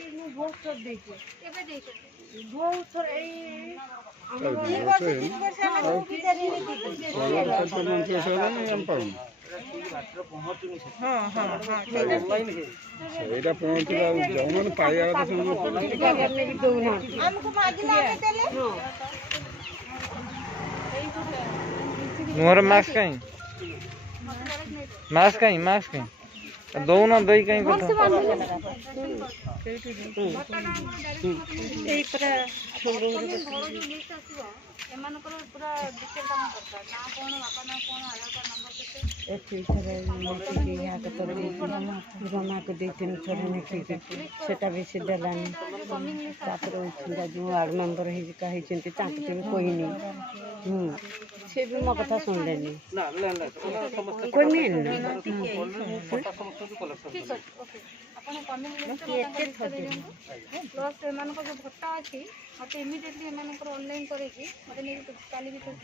बहुत थर देखिए केबे देखो बहुत थर ए मोर मास्क कहीं मास्क कहीं दौन दई कहीं कथा ଏମାନଙ୍କର ପୁରା ଡିଟେଲ କାମ ଦରକାର ନା କଣ ବାପା ନା କଣ ଆଧାର କାର୍ଡ ନମ୍ବର କେତେ ରମାକୁ ଦୁଇ ତିନି ଥର ନେଖିକି ସେଟା ବି ସେ ଦେଲାନି ତାପରେ ଯେଉଁ ୱାର୍ଡ଼ ମେମ୍ବର ହେଇଛନ୍ତି ତାଙ୍କୁ ବି କହିନି ସେ ବି ମୋ କଥା ଶୁଣିଲେନି କହିନି ଆପଣ ପ୍ଲସ୍ ଏମାନଙ୍କର ଯେଉଁ ଭତ୍ତା ଅଛି ମୋତେ ଇମିଡ଼ିଏଟଲି ଏମାନଙ୍କର ଅନଲାଇନ୍ କରିକି ମୋତେ ନେଇକି କାଲି କାଲି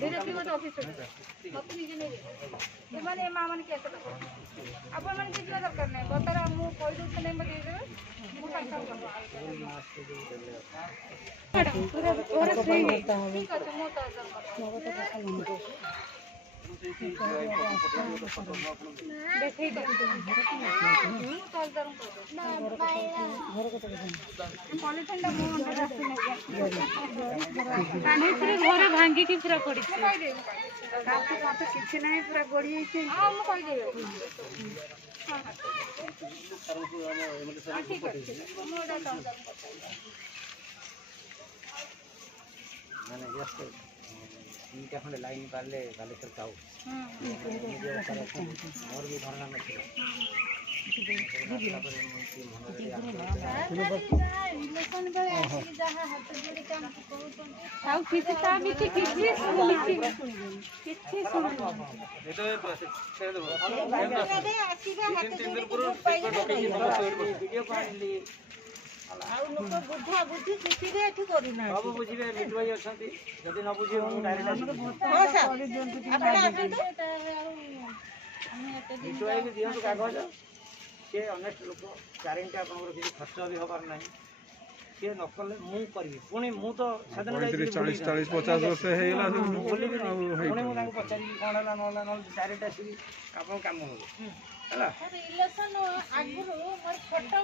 ଧୀରେ ଧୀରେ ମୋତେ ଅଫିସରେ ମୋତେ ନିଜେ ନେଇକି ଏମାନେ ଏ ମାଆ ମାନେ କିଏ ଆସ ଆପଣମାନେ କିଛି ଯିବା ଦରକାର ନାହିଁ ଭତ୍ତାର ମୁଁ କହିଦେଉଛି ନାହିଁ ମୋତେ ଦେଇଦେବେ ମୁଁ ସାଙ୍ଗେ ଠିକ୍ ଅଛି ମୁଁ ତ ଘରେ ଭାଙ୍ଗିକି ପୁରା ପଡିଛି କିଛି ନାହିଁ ପୁରା ଗଡ଼ି ଯାଇଛି ମୁଁ କହିଦେବି ଠିକ୍ ଅଛି ମୁଁ तीन खंडे लाइन पारे बालेश्वर जाऊ मोर भी धारणा नथिला बुझा बुझी किसी भी एठी करूना सब बुझिबे मिट भाई अछंती जदी न बुझिबे हम डायरेक्ट आसी मिट भाई भी दियंतु कागज से ऑनेस्ट लोक गारंटी आपनकर किसी खर्च भी होबार नाही से न कले मु करबी पुणी मु तो सदन 40 50 वर्ष हेला बोली भी पुणी मु ताको पचारी कोन हला न डायरेक्ट आसी आपन काम हो हला इलेक्शन आगुरो मोर फोटो